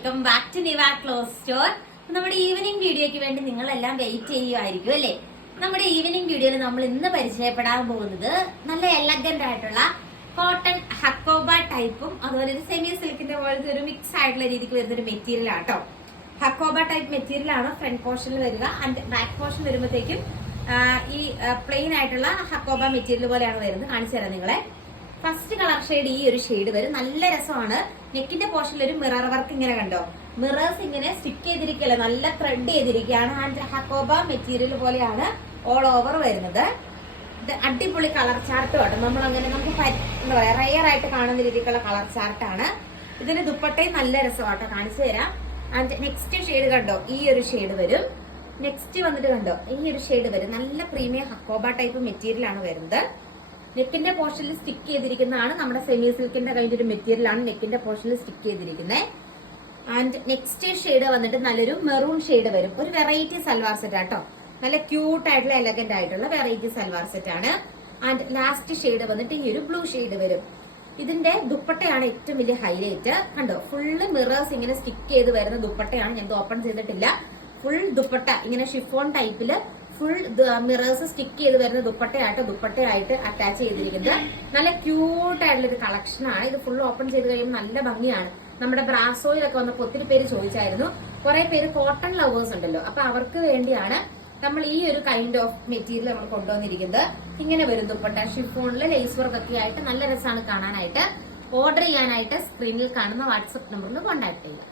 Welcome back to Niva cloth store. നമ്മുടെ evening വീഡിയോയ്ക്ക് വേണ്ടി നിങ്ങളെല്ലാം വെയിറ്റ് ചെയ്യുമായിരിക്കും അല്ലേ? നമ്മുടെ ഈവനിങ് വീഡിയോയിൽ നമ്മൾ ഇന്ന് പരിചയപ്പെടാൻ പോകുന്നത് നല്ല എലഗന്റ് ആയിട്ടുള്ള കോട്ടൺ ഹക്കോബ ടൈപ്പും അതുപോലെ ഒരു സെമി സിൽക്കിന്റെ പോലത്തെ ഒരു മിക്സ് ആയിട്ടുള്ള രീതിക്ക് വരുന്ന ഒരു മെറ്റീരിയൽ ആട്ടോ. ഹക്കോബ ടൈപ്പ് മെറ്റീരിയൽ ആണ് ഫ്രണ്ട് പോർഷനിൽ വരിക. ആൻഡ് ബാക്ക് പോർഷൻ വരുമ്പോഴത്തേക്കും ഈ പ്ലെയിൻ ആയിട്ടുള്ള ഹക്കോബ മെറ്റീരിയൽ പോലെയാണ് വരുന്നത്. കാണിച്ചു തരാം നിങ്ങളെ. ഫസ്റ്റ് കളർ ഷെയ്ഡ് ഈ ഒരു ഷെയ്ഡ് വരും. നല്ല രസമാണ്. നെക്കിന്റെ പോർഷനിൽ ഒരു മിറർ വർക്ക് ഇങ്ങനെ കണ്ടോ, മിറേഴ്സ് ഇങ്ങനെ സ്റ്റിക്ക് ചെയ്തിരിക്കല്ല, നല്ല ത്രെഡ് ചെയ്തിരിക്കുകയാണ്. ആൻഡ് ഹക്കോബ മെറ്റീരിയൽ പോലെയാണ് ഓൾ ഓവർ വരുന്നത്. ഇത് അടിപൊളി കളർ ചാർട്ട് കേട്ടോ. നമ്മൾ അങ്ങനെ നമുക്ക് എന്താ പറയാ റയർ ആയിട്ട് കാണുന്ന രീതിക്കുള്ള കളർ ചാർട്ടാണ്. ഇതിന് ദുപ്പട്ടയും നല്ല രസമാട്ടോ, കാണിച്ചു തരാം. ആൻഡ് നെക്സ്റ്റ് ഷെയ്ഡ് കണ്ടോ, ഈ ഒരു ഷെയ്ഡ് വരും. നെക്സ്റ്റ് വന്നിട്ട് കണ്ടോ, ഈ ഒരു ഷെയ്ഡ് വരും. നല്ല പ്രീമിയം ഹക്കോബ ടൈപ്പ് മെറ്റീരിയൽ ആണ് വരുന്നത്. നെക്കിന്റെ പോർഷനിൽ സ്റ്റിക്ക് ചെയ്തിരിക്കുന്നതാണ്. നമ്മുടെ സെമി സിൽക്കിന്റെ കഴിഞ്ഞ ഒരു മെറ്റീരിയൽ ആണ് നെക്കിന്റെ പോർഷനിൽ സ്റ്റിക്ക് ചെയ്തിരിക്കുന്നത്. ആൻഡ് നെക്സ്റ്റ് ഷെയ്ഡ് വന്നിട്ട് നല്ലൊരു മെറൂൺ ഷെയ്ഡ് വരും. ഒരു വെറൈറ്റി സൽവാർ സെറ്റ് ആട്ടോ. നല്ല ക്യൂട്ട് ആയിട്ടുള്ള എലഗന്റ് ആയിട്ടുള്ള വെറൈറ്റി സൽവാർ സെറ്റ് ആണ്. ആൻഡ് ലാസ്റ്റ് ഷെയ്ഡ് വന്നിട്ട് ഈ ഒരു ബ്ലൂ ഷെയ്ഡ് വരും. ഇതിന്റെ ദുപ്പട്ടയാണ് ഏറ്റവും വലിയ ഹൈലൈറ്റ്. കണ്ടോ, ഫുള്ള് മിറേഴ്സ് ഇങ്ങനെ സ്റ്റിക്ക് ചെയ്ത് വരുന്ന ദുപ്പട്ടയാണ്. ഞാൻ ഓപ്പൺ ചെയ്തിട്ടില്ല. ഫുൾ ദുപ്പട്ട ഇങ്ങനെ ഷിഫോൺ ടൈപ്പില് ഫുൾ മിറേഴ്സ് സ്റ്റിക്ക് ചെയ്ത് വരുന്ന ദുപ്പട്ടയായിട്ട് അറ്റാച്ച് ചെയ്തിരിക്കുന്നത്. നല്ല ക്യൂട്ട് ആയിട്ടുള്ള ഒരു കളക്ഷൻ ആണ്. ഇത് ഫുൾ ഓപ്പൺ ചെയ്ത് കഴിയുമ്പോൾ നല്ല ഭംഗിയാണ്. നമ്മുടെ ബ്രാസോയിലൊക്കെ വന്നപ്പോൾ ഒത്തിരി പേര് ചോദിച്ചായിരുന്നു. കുറെ പേര് കോട്ടൺ ലവേഴ്സ് ഉണ്ടല്ലോ, അപ്പൊ അവർക്ക് വേണ്ടിയാണ് നമ്മൾ ഈ ഒരു കൈൻഡ് ഓഫ് മെറ്റീരിയൽ നമ്മൾ കൊണ്ടുവന്നിരിക്കുന്നത്. ഇങ്ങനെ വരും ദുപ്പട്ട, ഷിഫോണില് ലേസ് വർക്ക് ഒക്കെ ആയിട്ട് നല്ല രസമാണ് കാണാനായിട്ട്. ഓർഡർ ചെയ്യാനായിട്ട് സ്ക്രീനിൽ കാണുന്ന വാട്സ്ആപ്പ് നമ്പറിൽ കോൺടാക്ട് ചെയ്യുക.